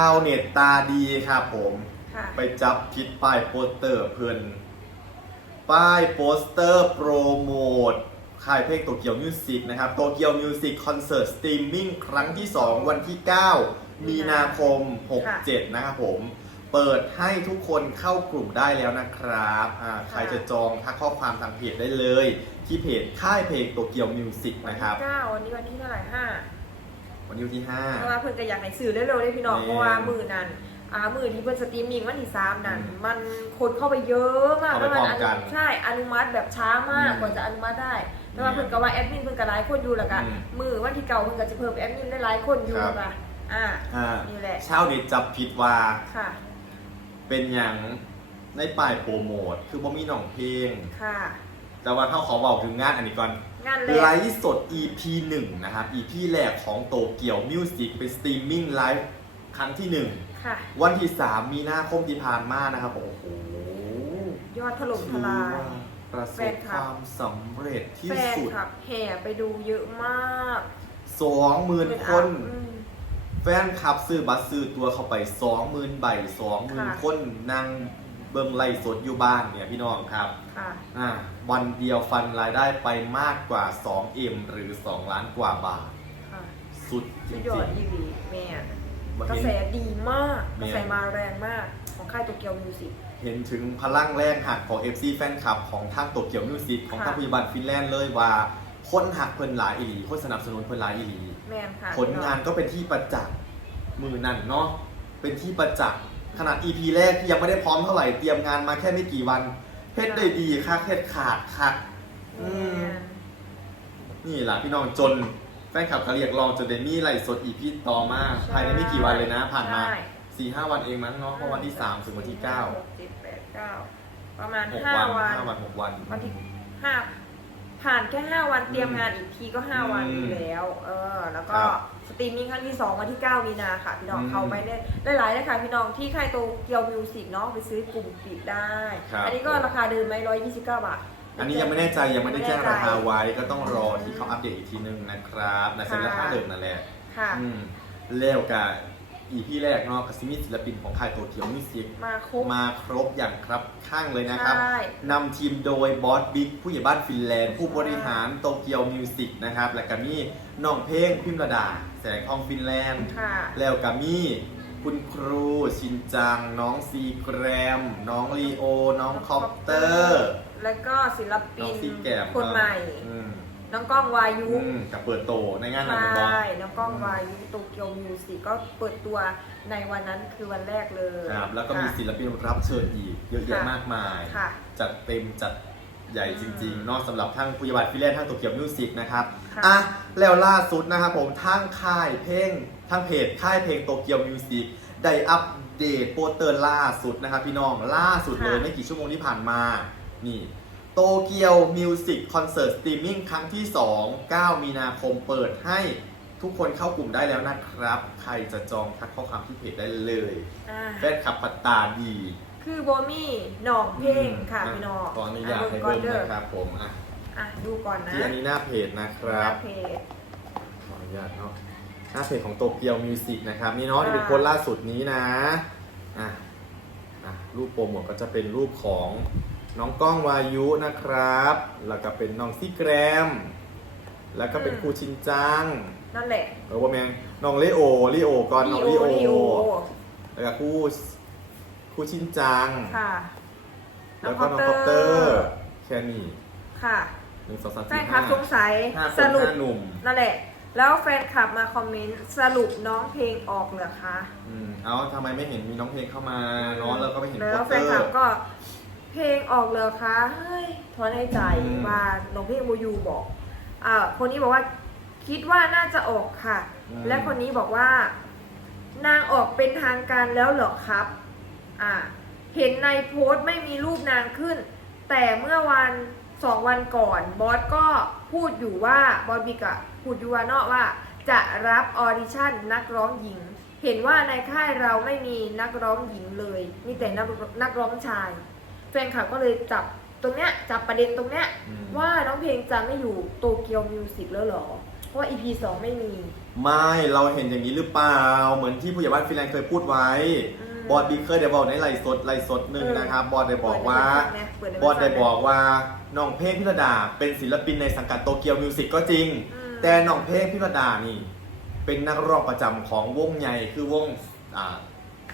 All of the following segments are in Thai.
าวเน็ตตาดีครับผม ค่ะ ไปจับผิดป้ายโปสเตอร์เพื่อน ป้ายโปสเตอร์โปรโมทค่ายเพลงโตเกียวมิวสิกนะครับโตเกียวมิวสิกคอนเสิร์ตสตรีมมิ่งครั้งที่ 2 วันที่ 9 มีนาคม 67 นะครับผม เปิดให้ทุกคนเข้ากลุ่มได้แล้วนะครับอ่าใครจะจองทักข้อความทางเพจได้เลย ที่เพจค่ายเพลงโตเกียวมิวสิกวันนะครับที่เก้าวันนี้วันที่เท่าไหร่ห้า วันที่วันที่เพราะว่าเพิ่นก็อยากให้สื่อเร็วๆได้พี่น้องแม่เพราะว่ามือนั้นอ่ามือที่เพิ่นสตรีมมิ่งวันที่สามนั้น อืมมันคนเข้าไปเยอะมากเข้าไปแล้วมัพร้อมกันใช่อนุมัติแบบช้ามากอืมกว่าจะอนุมัติได้แต่ว่าเพิ่นก็ว่าแอดมินเพิ่นก็หลายคนอยู่แล้วก็อืมมือวันที่เก่าเพิ่นก็จะเพิ่มแอดมินได้หลายคนอยู่ครับ ค่ะอ่าอ่านี่แหละชาวเน็ตจับผิดว่าค่ะ เป็นอย่างในป้ายโปรโมท คือบ่มีหน่องเพลง ค่ะ แต่ว่าเขาขอบอกถึงงานอันนี้ก่อน งานแรไลกฟ์สด EP 1 นะครับ EP แรกของโตเกียวมิวสิกเป็นสตรีมมิ่งไลฟ์ครั้งที่ ค่ะ 1 วันที่ 3 มีนาคมที่ผ่านมานะครับ โอ้โหยอดถล่มทถือลาว่ายประสแฟบนคคลับวามสำเร็จที่แฟนสุด คลับแห่ไปดูเยอะมาก20,000 คน อืม แฟนคลับซื้อบัตรซื้อตัวเข้าไป 20,000ใบ20,000 ค่ะ คนนั่ง เบิ่งไลฟ์สดอยู่บ้านเนี่ยพี่น้องครับค่ะ อ่าวันเดียวฟันรายได้ไปมากกว่า 2M หรือ 2 ล้านกว่าบาท ค่ะสุดจสุริดงยอดอีหลีแม่ๆมากระเห็นแสดีมาก แม่ กระแสมาแรงมาก ของค่ายโตเกียวมิวสิก เห็นถึงพลังแรงหักของ FC แฟนคลับของทางโตเกียวมิวสิกของค่ะ ทางพยาบาลฟินแลนด์เลยว่าคนหักเพิ่นหลายอีหลีคนสนับสนุนเพิ่นหลายอีหลี แมนค่ะผลงานก็เป็นที่ประจักษ์มือนั่นเนาะเป็นที่ประจักษ์ ขนาด EP แรกที่ยังไม่ได้พร้อมเท่าไหร่เตรียมงานมาแค่ไม่กี่วัน เพชรได้ดีคักเพชรขาดคักแมอืมนนี่แหละพี่น้องจนแฟนคลับเขาเรียกร้องจนเดมี่ไลฟ์สดอีพีต่อมาภายในไม่กี่วันเลยนะ ผ่านมาใช่4ีห้าวันเองมั้งเนาะเพราะวันที่3ถึงวันที่9หกเจ็ดแปดเก้าประมาณ6ห้าวันวันห้าวัน6วันวันที่ห้าผ่านแค่ห้าวันเตรียมอืมงานอีกทีก็ห้าวันอืมอยู่แล้ว เออ แล้วก็ครับ สตรีมมิ่งครั้งที่สองวันที่เก้ามีนาค่ะ พี่น้องอืมเขาไปได้ได้หลายเลยค่ะพี่น้องที่ค่ายโตเกียวมิวสิกเนาะไปซื้อกลุ่มปิดได้ ครับ อันี้ก็ราคาเดิมไหมร้อยยี่สิบเก้าบาท อันนี้ยังไม่แน่ใจยังไม่ได้แจ้งราคาไไว้ก็ต้องรอที่เขาอัปเดตอีกทีนึงนะครับนะเซ็นราคาเดิมนั่นแหละ ค่ะ อืมแล้วกับอีพีแรกเนาะคาซิมิศิลปินของค่ายโตเกียวมิวสิกมาครบ มาครบอย่างครับข้างเลยนะครับใช่ นำทีมโดยบอสบิ๊กผู้ใหญ่บ้านฟินแลนด์ ผู้บริหารโตเกียวมิวสิกนะครับ และก็มีน้องเพลงพิมระดา แสงทองฟินแลนด์ ค่ะ แล้วก็มีคุณครูชินจัง น้องซีแกรม น้องลีโอ น้องคอปเตอร์ แล้วก็ศิลปิน้องนซีแกรมคนใหม่ อืมน้องก้องวายุอืมกับเปิดโตในงานใชนั้นเป็นบอส่น้องก้องวายุโตเกียวมิวสิกก็เปิดตัวในวันนั้นคือวันแรกเลยครับแล้วก็มีค่ะ ศิลปินรับเชิญอีกเยอะแยะค่ะมากมาย ค่ะจัดเต็มจัด ใหญ่จริงๆเนอกสำหรับทั้งผู้ใหญ่บ้านฟินแลนด์ทั้งโตเกียวมิวสิกนะครับ ค่ะ อะ แล้วล่าสุดนะครับผมทั้งค่ายเพลงทั้งเพจค่ายเพลงโตเกียวมิวสิกได้อัปเดตโปสเตอร์ล่าสุดนะครับพี่น้องล่าสุดเลยค่ะ ไม่กี่ชั่วโมงที่ผ่านมา นี่โตเกียวมิวสิกคอนเสิร์ตสตรีมมิ่งครั้งที่ 2 9 มีนาคมเปิดให้ทุกคนเข้ากลุ่มได้แล้วนะครับ ใครจะจองทักข้อความที่เพจได้เลย อ่า แฟนคลับปัตตาดี คือโบมี่หนองเพลงค่ะพี่น้องขออนุญาตให้ก่อเบิ่นงเด้อนะครับผมอะอะดูก่อนนะที่อันนี้หน้าเพจนะครับหน้าเพจขออนุญาตเนาะหน้าเพจของโตเกียวมิวสิกนะครับนี่เนาะค่ะที่เป็นคนล่าสุดนี้นะอะอะรูปโปรโมทก็จะเป็นรูปของน้องก้องวายุนะครับ แล้วก็เป็นน้องซี่แกรม แล้วก็เป็นครูชินจัง นั่นแหละเออว่าแมงน้องเลโอลีโอก่อนน้องลีโอลีโอแล้วก็ครู ครูชินจัง ค่ะแล้วก็น้องคอปเตอร์แค่นี้ค่ะหนึ่งสองสามแฟสี่นคลัห้าบสงสัยห้าคสนรุปห้าหนุ่มนั่นแหละ แล้วแฟนคลับมาคอมเมนต์สรุปน้องเพลงออกเหรอคะ อืมเอาทำไมไม่เห็นมีน้องเพลงเข้ามาเนาะแล้วก็ไม่เห็นโปแล้วสแฟเตอนคลับร์ ก็เพลงออกเลยคะเฮ้ยถอนในใจอืมว่าน้องเพลงโมยูบอกอ่าคนนี้บอกว่าคิดว่าน่าจะออกค่ะ อืม และคนนี้บอกว่านางออกเป็นทางการแล้วเหรอครับ อ่าเห็นในโพสต์ไม่มีรูปนางขึ้น แต่เมื่อวันสองวันก่อนบอสก็พูดอยู่ว่าบอสบิกอะพูดอยู่ว่าเนาะว่า จะรับออดิชั่นนักร้องหญิง เห็นว่าในค่ายเราไม่มีนักร้องหญิงเลย มีแต่นักนักร้องชาย แฟนคลับก็เลยจับตรงเนี้ยจับประเด็นตรงเนี้ยอืม ว่าน้องเพลงจะไม่อยู่โตเกียวมิวสิกแล้วเหรอ เพราะว่า EP 2ไม่มี ไม่เราเห็นอย่างนี้หรือเปล่า เหมือนที่ผู้ใหญ่บ้านฟินแลนด์เคยพูดไว้ม บอสบิ๊กเคยได้บอกในไลฟ์สดไลฟ์สดหนึ่งเออนะครับ บอสได้บอกว่าเปิดให้บอสได้ฟังนะบอกว่าน้องเพลงพิรดาเป็นศิลปินในสังกัดโตเกียวมิวสิกก็จริงอืมแต่น้องเพลงพิรดานี่ เป็นนักร้องประจำของวงใหญ่คือวงอ่า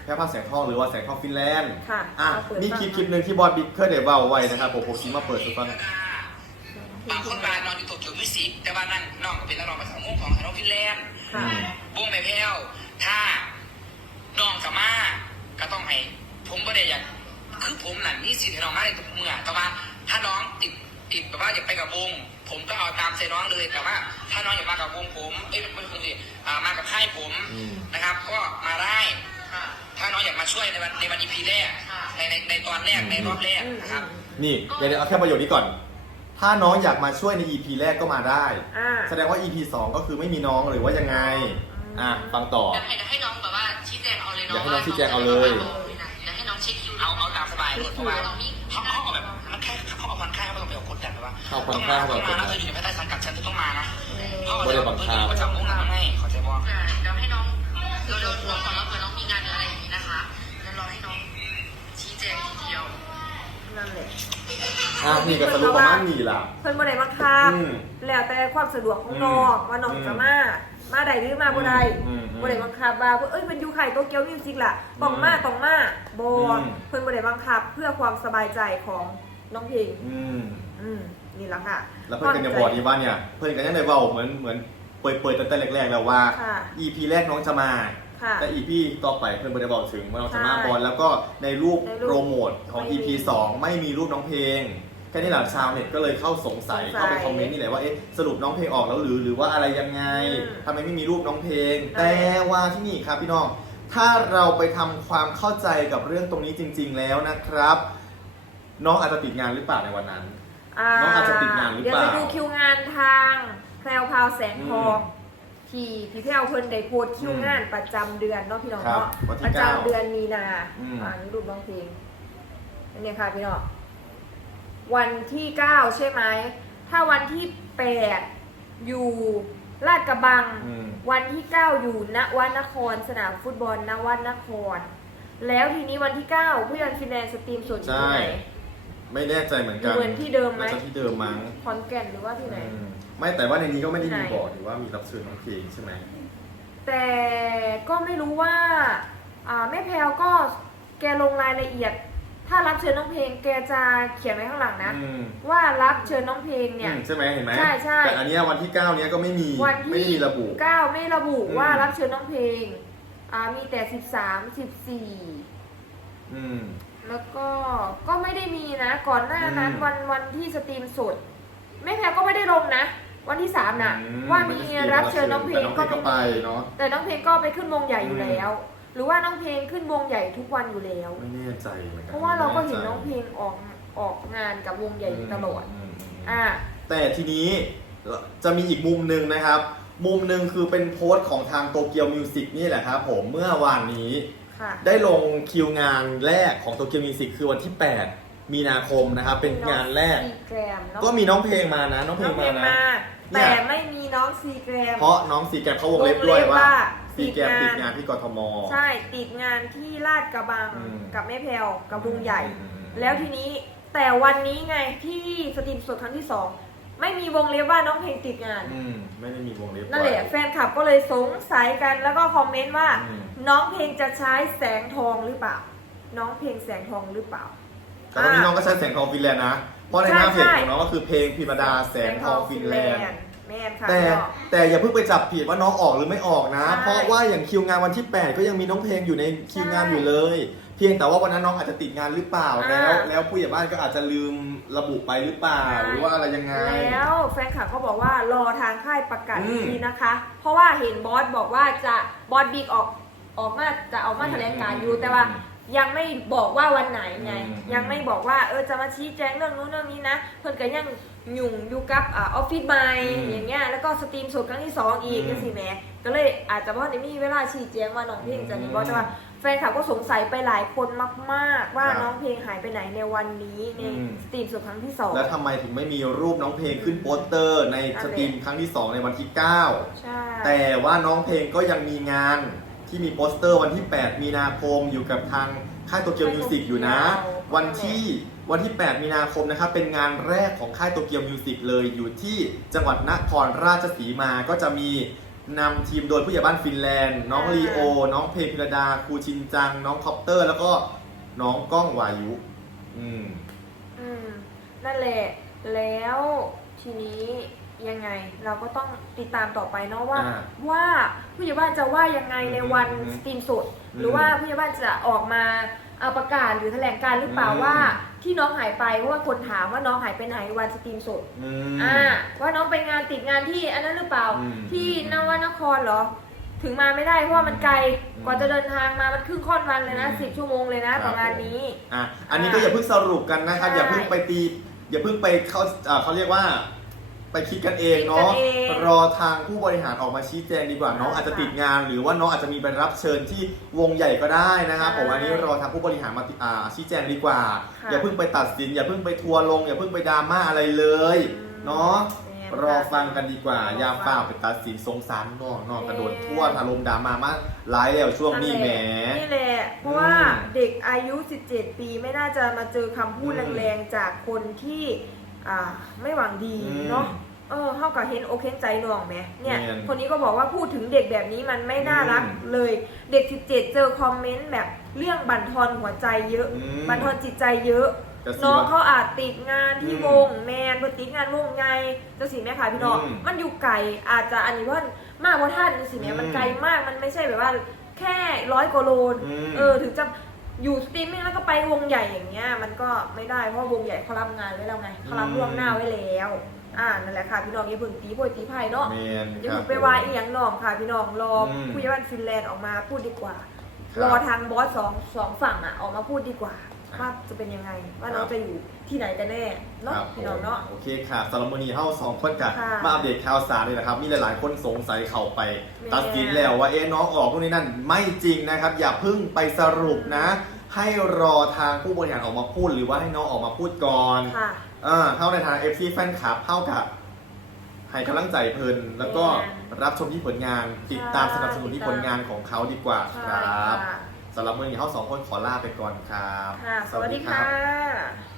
แพร่ภาพแสงทองหรือว่าแสงทองฟินแลนด์ค่ะอะเอาเปิดนี่ฟังคลิปคลิปหนึ่งที่บอสบิ๊กเคยได้เว้าไว้นะครับผมผมคิดมาเปิดให้ฟังบางคนบานนอนอยู่โตเกียวมิวสิกแต่ว่านั่งน้องก็เป็นนักร้องประจำวงของไฮโรฟินแลนด์ค่ะวงแม่แพ้วถ้าน้องกับมาก็ต้อง ให้ ผมก็ได้อยากคือผมนั่นนี่สิทธิ์ให้น้องมาในทุกเมื่อแต่ว่าถ้าน้องติดติดแบบว่าอยากไปกับวง ผมก็เอาตามใจน้องเลยแต่ว่า ถ้าน้องอยากมากับวงผมเอ้ยไม่ใช่วงสิอ่ามากับค่ายผมอืม นะครับ ก็มาได้ถ้าน้องอยากมาช่วยในวันในวันอีพีแรกในในในตอนแรกในรอบแรกนะครับ นี่เดี๋ยวเดี๋ยวเอาแค่ประโยชน์นี้ก่อน ถ้าน้องอยากมาช่วยใน EP แรกก็มาได้ อ่า แสดงว่า EP 2 ก็คือไม่มีน้องหรือว่ายังไง อะ ฟังต่ออยากให้ให้น้องแบบว่าชี้ แจงเอาเลยอยากเนาะให้น้องชี้แจงเอาเลย อยากให้น้องเช็คคิวเอาเอาตามสบายเลยเพราะว่าเขาเขาเอาแบบมันแค่เขาเอาผ่อนคลายเขาไม่ต้องไปเอากดดันแบบว่าเอาผ่อนต้องคลามายต้องเอาผ่อนคลายมานะเธออยู่ในภายใต้สังกัดฉันเธอต้องมานะเพราะบ่ได้บัว่างคับเธออยู่ประจำวงการให้เข้าใจบ่อ่าเดี๋ยวให้น้องเราเราเราก่อนแล้วเผื่อน้องมีงานหรืออะไรอย่างนี้นะคะแล้วรอให้น้องชี้แจงทีเดียว นั่นแหละ อะนี่ก็สรุปประมาณนี้ล่ะ เพิ่นบ่ได้บังคับอืมแล้วแต่ความสะดวกของน้องว่าน้องอืมจะมามาใดหรือมาบ่ใดอืมอืมบ่ได้บังคับว่าเอ้ยมันอยู่ไข่โตเกียวมิวสิกล่ะต้องมาต้องมาบ่อืม เพิ่นบ่ได้บังคับเพื่อความสบายใจของน้องเพลงอืมอืมนี่ล่ะค่ะ แล้วเพื่อนกันจะบอกดีว่าเนี่ย เพื่อนกันยังได้เว้าเหมือนเหมือนเปิดเปิดตั้งแต่แรกๆแล้วว่า ค่ะ EP แรกน้องจะมา ค่ะ แต่ EP ต่อไปเพื่อนไม่ได้บอกถึงว่าน้องจะมาใช่บอลแล้วก็ในรูปในรูปโปรโมทของไม่มี EP 2 ไม่มีรูปน้องเพลงแค่นี้แหละชาวเน็ตก็เลยเข้าสงสัยสงสัยเข้าไปคอมเมนต์นี่แหละว่าเอ๊ะสรุปน้องเพลงออกแล้วหรือหรือว่าอะไรยังไงอืมทำไมไม่มีรูปน้องเพลงนั่นแหแต่ละว่าที่นี่ครับพี่น้อง ถ้าเราไปทำความเข้าใจกับเรื่องตรงนี้จริง ๆ แล้วนะครับ น้องอาจจะติดงานหรือเปล่าในวันนั้น น้องอาจจะติดงานหรือเปล่าเดี๋ยวจะดูคิวงานทางแพรวพราวแสงทองอืมที่พี่แพรวเพิ่นได้โพสต์คิวงานประจำเดือนเนาะพี่น้องครับเนาะวันที่ประเก้าจำเดือนมีนาอืม อ่านี่รูปน้องเพลงอันนี้ค่ะพี่น้อง วันที่เก้าใช่ไหม ถ้าวันที่แปดอยู่ลาดกระบัง อืม วันที่เก้าอยู่ณวัดนคร สนามฟุตบอลณวัดนคร แล้วทีนี้วันที่เก้าผู้ยันฟินแลนด์สตรีมสดอยู่ที่ไหน ไม่แน่ใจเหมือนกันเหมือนที่เดิมไหม น่าจะที่เดิมมั้งขอนแก่นหรือว่าที่ไหน อืมไม่แต่ว่าในนี้ก็ไม่ได้มีไหนบอกหรือว่ามีรับเชิญน้องเพลงใช่ไหม แต่ก็ไม่รู้ว่าอ่าแม่แพลวก็แกลงรายละเอียด ถ้ารับเชิญน้องเพลงแกจะเขียนไว้ข้างหลังนะ อืมว่ารับเชิญน้องเพลงเนี่ย อืมใช่ไหมเห็นไหมใช่ใช่ แต่อันเนี้ยวันที่9เนี้ยก็ไม่มีวันไม่ได้ที่มีระบุ เก้าไม่ระบุอืม ว่ารับเชิญน้องเพลงอ่ามีแต่สิบสามสิบสี่อืม แล้วก็ก็ไม่ได้มีนะ ก่อนหน้านั้นอืมวันวันที่สตรีมสดแม่แพลวก็ไม่ได้ลงนะ วันที่สามน่ะ อืว่ามีไได้รับเชิญน้องเพลงแต่ก็น้องเพลงก็ไม่ไปมีเนาะ แต่น้องเพลงก็ไปขึ้นวงใหญ่อยู่อืมแล้ว หรือว่าน้องเพลงขึ้นวงใหญ่ทุกวันอยู่แล้ว ไม่แน่ใจเหมือนกันเพราะว่าเราก็เห็นไม่แใจน้องเพลงออกออกงานกับวงใหญ่อยู่ตลอด มมอ่า แต่ทีนี้จะมีอีกมุมหนึ่งนะครับ มุมหนึ่งคือเป็นโพสต์ของทางโตเกียวมิวสิกนี่แหละครับผมเมื่อวานนี้ ค่ะ ได้ลงคิวงานแรกของโตเกียวมิวสิกคือวันที่ 8 มีนาคมนะครับ เป็นงานแรก ซีแกรมเนาะก็มีน้องเพลงมานะ น้องเพลน้องงเพลมางนะมาเนี่ยแต่ไม่มีน้องซีแกรมเพราะน้องซีแกรมเขาวงเล็บด้วยวงเล็บว่า ว่าซีแกรมติติดดงานงานที่กทม ใช่ติดงานที่ลาดกระบังอืม กับแม่แพลวกับวงใหญ่อืมอืมแล้วทีนี้แต่วันนี้ไงที่สตรีมสดครั้งที่สองไม่มีวงเล็บว่าน้องเพลงติดงาน อืมไม่ได้มีวงเล็บนั่นแหละไว้ แฟนคลับก็เลยสงสัยกันแล้วก็คอมเมนต์ว่า อืม น้องเพลงจะใช้แสงทองหรือเปล่า น้องเพลงแสงทองหรือเปล่า แต่ตอนนี้น้องก็ใช้แสงทองฟินแลนด์นะ เพราะในหน้าเพจใช่ของน้องก็คือเพลงพิมดาแสงทองฟินแลนด์ แม่นค่ะแต่พี่น้อง แต่อย่าเพิ่งไปจับผิดว่าน้องออกหรือไม่ออกนะ ใช่ เพราะว่าอย่างคิวงานวันที่ 8 ก็ยังมีน้องเพลงอยู่ในคิวงานอยู่เลย เพียงแต่ว่าวันนั้นน้องอาจจะติดงานหรือเปล่าอ่าแล้ว แล้วผู้ใหญ่บ้านก็อาจจะลืมระบุไปหรือเปล่าใช่หรือว่าอะไรยังไง แล้วแฟนคลับเขาบอกว่ารอทางค่ายประกาศอือีมกทีนะคะ เพราะว่าเห็นบอสบอกว่าจะบอสบิ๊กออกออกมาจะออกมาแถลงการณ์อยู่แต่ว่า ยังไม่บอกว่าวันไหนไง อืม ยังไม่บอกว่าเออจะมาชี้แจงเรื่องนู้นเรื่องนี้นะเพิ่นก็ยังหยุ่งอยู่กับอ่าออฟฟิศใหม่อืมอย่างเงี้ยแล้วก็สตรีมสดครั้งที่สองอีกอืมจังสิแหม่ก็เลยอาจจะเพราะในมีเวลาชี้แจงว่าน้องเพ่งจะนี่บอสแต่ว่าแฟฟนคลับก็สงสัยไปหลายคนมากๆ ว่าครับน้องเพลงหายไปไหนในวันนี้ในอืม สตรีมสดครั้งที่สอง แล้วทำไมถึงไม่มีรูปน้องเพลงขึ้นโปสเตอร์ในสตรีมครั้งที่ 2 ในวันที่ 9 ใช่ แต่ว่าน้องเพลงก็ยังมีงาน ที่มีโปสเตอร์วันที่ 8 มีนาคมอยู่กับทางค่ายโตเกียวมิวสิกอยู่นะ วันที่วันที่ 8 มีนาคมนะครับเป็นงานแรกของค่ายโตเกียวมิวสิกเลยอยู่ที่จังหวัดนครราชสีมาก็จะมีนำทีมโดยผู้ใหญ่บ้านฟินแลนด์ น้องลีโอ น้องเพลพิรดาครูชินจัง น้องคอปเตอร์ แล้วก็น้องก้องวายุ อืม อืม นั่นแหละ แล้วทีนี้ ยังไงเราก็ต้องติดตามต่อไปเนาะว่า อ่าว่าผู้ใหญ่บ้านจะว่ายังไงในวันอืมสตรีมสดอืมหรือว่าผู้ใหญ่บ้านจะออกมาเอาประกาศหรือแถลงการณ์หรือเปล่าอืม ว่าที่น้องหายไปเพราะว่าคนถามว่าน้องหายไปไหนวันสตรีมสดอืม อ่าว่าน้องไปงานติดงานที่อันนั้นหรือเปล่า อืมที่นวนครเหรอ ถึงมาไม่ได้เพราะว่ามันไกลอืมกว่าจะเดินทางมามันครึ่งค่อนวันเลยนะอืมสิบชั่วโมงเลยนะครับ ประมาณนี้ อะอันนี้ก็อย่าเพิ่งสรุปกันนะครับ ใช่อย่าเพิ่งไปตี อย่าเพิ่งไปเข้าอ่าเขาเรียกว่า ไปคิดกันเองเนาะคิดกันเองรอทางผู้บริหารออกมาชี้แจงดีกว่าน้องใช่อาจจะติดงาน หรือว่าน้องอาจจะมีไปรับเชิญที่วงใหญ่ก็ได้นะครับใช่ผมอันนี้รอทางผู้บริหารมาติอ่าชี้แจงดีกว่า ค่ะ อย่าเพิ่งไปตัดสิน อย่าเพิ่งไปทัวร์ลง อย่าเพิ่งไปดราม่าอะไรเลยอืมเนาะแม่นรอฟังกันดีกว่า รอฟัง อย่าฝ้าไปตัดสินสงสารน้องน้องกระโดดแม่ทั่วทารมดราม่ามาหลายแล้วช่วงนี้แหม นี่แหละ เพราะว่าอืมเด็กอายุ 17 ปีไม่น่าจะมาเจอคำพูดอืมแรงๆ จากคนที่อ่าไม่หวังดีอืมเนาะ เออเข้ากับเห็นอกเห็นใจหน่วงไหมเนี่ยแม่นคนนี้ก็บอกว่าพูดถึงเด็กแบบนี้มันไม่น่ารักอืมเลยเด็ก 17 เจอคอมเมนต์แบบเรื่องบั่นทอนหัวใจเยอะอืมบั่นทอนจิตใจเยอะ จะสิน้องว่าเขาอาจติดงานที่อืมวงแมนเพิ่นติดงานวงไงจะสิแม่ค่ะพี่น้องอืมมันอยู่ไกลอาจจะอันนี้ว่ามากกว่าท่านจังสิแม่อืมมันไกลมากมันไม่ใช่แบบว่าแค่ร้อยกว่าโลอืม เออถึงจะอยู่สตรีมมิ่งแล้วก็ไปวงใหญ่อย่างเงี้ยมันก็ไม่ได้เพราะว่าวงใหญ่เขารับงานไว้แล้วไงเขารับอืมล่วงหน้าไว้แล้ว อ่านั่นแหละค่ะพี่น้องอย่าเพิ่งตีโพยตีไพ่เนาะแมนอย่าครัเพิ่บงไปวายอีหยังน้องค่ะพี่น้องรออมผู้ใหญ่บ้านฟินแลนด์ออกมาพูดดีกว่า ครับรอทางบอสสองสองฝั่งอะออกมาพูดดีกว่าครับว่าจะเป็นยังไง ว่าน้อครังบจะอยู่ที่ไหนกันแน่เนาะครับพี่น้องเนาะโอเคค่ะสำหรับวันนี้เฮาสองคนกันค่ะมาอัปเดตข่าวสารเลยนะครับ มีหลายๆ คนสงสัยเข้าไปแม่ตัดสินแล้วว่าเอ๊ะน้องออกตรงนี้นั่นไม่จริงนะครับ อย่าเพิ่งไปสรุปนะ ให้รอทางผู้บริหารออกมาพูดหรือว่าให้น้องออกมาพูดก่อน ค่ะ อ่าเข้าในทาง FC แฟนคลับเข้ากับให้กำลังใจเพลินแล้วก็แม่รับชมที่ผลงาน ติดตามสนับสนุนที่ผลงานของเขาดีกว่าคใช่รับค่ะสำหรับวันนี้เฮาสองคนขอลาไปก่อนครับ ค่ะ สวัสดีค่ะ